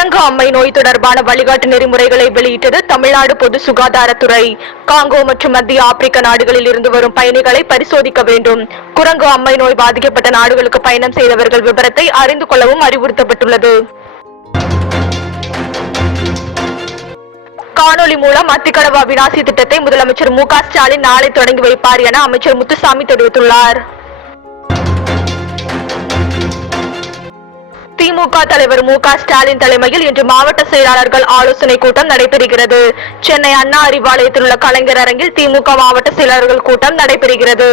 குரங்கு அம்மை நோய் தொடர்பான வழிகாட்டு நெறிமுறைகளை வெளியிட்டது தமிழ்நாடு பொது சுகாதாரத்துறை. காங்கோ மற்றும் மத்திய ஆப்பிரிக்க நாடுகளில் இருந்து வரும் பயணிகளை பரிசோதிக்க வேண்டும். குரங்கு அம்மை நோய் பாதிக்கப்பட்ட நாடுகளுக்கு பயணம் செய்தவர்கள் விவரத்தை அறிந்து கொள்ளவும் அறிவுறுத்தப்பட்டுள்ளது. காணொலி மூலம் அத்திக்கடவா வினாசி திட்டத்தை முதலமைச்சர் மு க ஸ்டாலின் நாளை தொடங்கி வைப்பார் என அமைச்சர் முத்துசாமி தெரிவித்துள்ளார். திமுக தலைவர் மு க ஸ்டாலின் தலைமையில் இன்று மாவட்ட செயலாளர்கள் ஆலோசனை கூட்டம் நடைபெறுகிறது. சென்னை அண்ணா அறிவாலயத்தில் உள்ள கலைஞர் அரங்கில் திமுக மாவட்ட செயலாளர்கள் கூட்டம் நடைபெறுகிறது.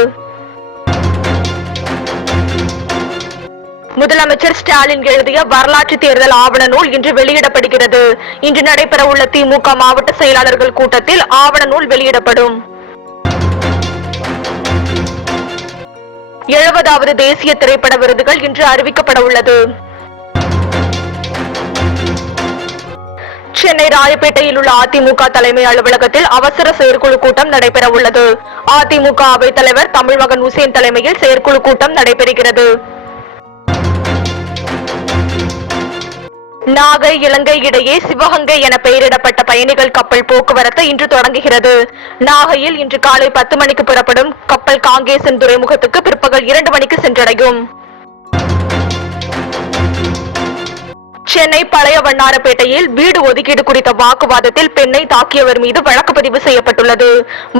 முதலமைச்சர் ஸ்டாலின் எழுதிய வரலாற்று தேர்தல் ஆவண நூல் இன்று வெளியிடப்படுகிறது. இன்று நடைபெறவுள்ள திமுக மாவட்ட செயலாளர்கள் கூட்டத்தில் ஆவண நூல் வெளியிடப்படும். எழுபதாவது தேசிய திரைப்பட விருதுகள் இன்று அறிவிக்கப்பட உள்ளது. சென்னை ராயப்பேட்டையில் உள்ள அதிமுக தலைமை அலுவலகத்தில் அவசர செயற்குழு கூட்டம் நடைபெற உள்ளது அதிமுக அவைத் தலைவர் தமிழ்மகன் உசேன் தலைமையில் செயற்குழு கூட்டம் நடைபெறுகிறது. நாகை இலங்கை இடையே சிவகங்கை என பெயரிடப்பட்ட பயணிகள் கப்பல் போக்குவரத்து இன்று தொடங்குகிறது. நாகையில் இன்று காலை பத்து மணிக்கு புறப்படும் கப்பல் காங்கேசன் துறைமுகத்துக்கு பிற்பகல் இரண்டு மணிக்கு சென்றடையும். சென்னை பழைய வண்ணாரப்பேட்டையில் வீடு ஒதுக்கீடு குறித்த வாக்குவாதத்தில் பெண்ணை தாக்கியவர் மீது வழக்கு பதிவு செய்யப்பட்டுள்ளது.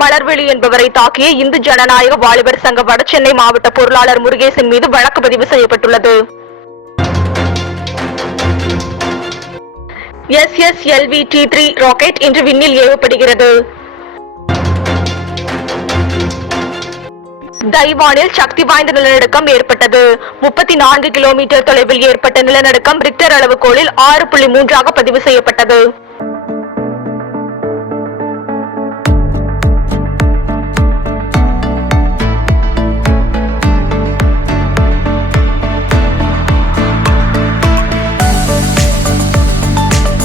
மலர்வெளி என்பவரை தாக்கிய இந்து ஜனநாயக வாலிபர் சங்க வடசென்னை மாவட்ட பொருளாளர் முருகேசன் மீது வழக்கு பதிவு செய்யப்பட்டுள்ளது. S S LV D three rocket இன்று விண்ணில் ஏவப்படுகிறது. தைவானில் சக்தி வாய்ந்த நிலநடுக்கம் ஏற்பட்டது. முப்பத்தி நான்கு கிலோமீட்டர் தொலைவில் ஏற்பட்ட நிலநடுக்கம் ரிக்டர் அளவுகோலில் ஆறு புள்ளி மூன்றாக பதிவு செய்யப்பட்டது.